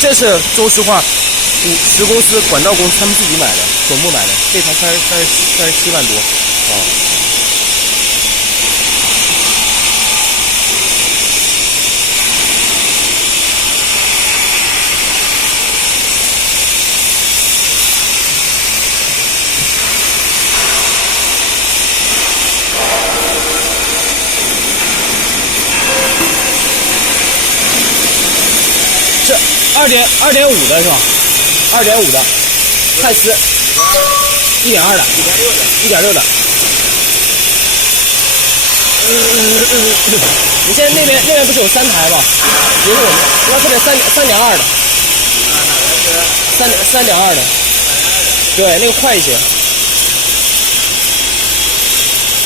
这是中石化10公司管道公司他们自己买的，总部买的，这台37万多啊。是2.5的是吧？2.5的，汉斯，1.2的，1.6的。你现在那边不是有3台吗？也是我要这边3.2的，3.2的，对，那个快一些，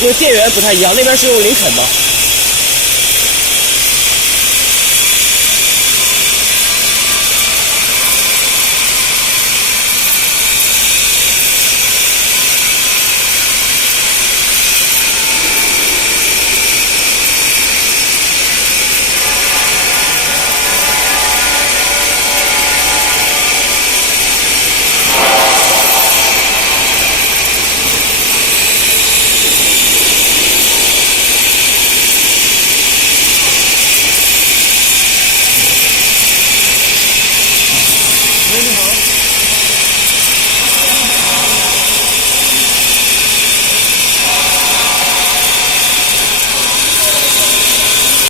因为电源不太一样，那边是用林肯的。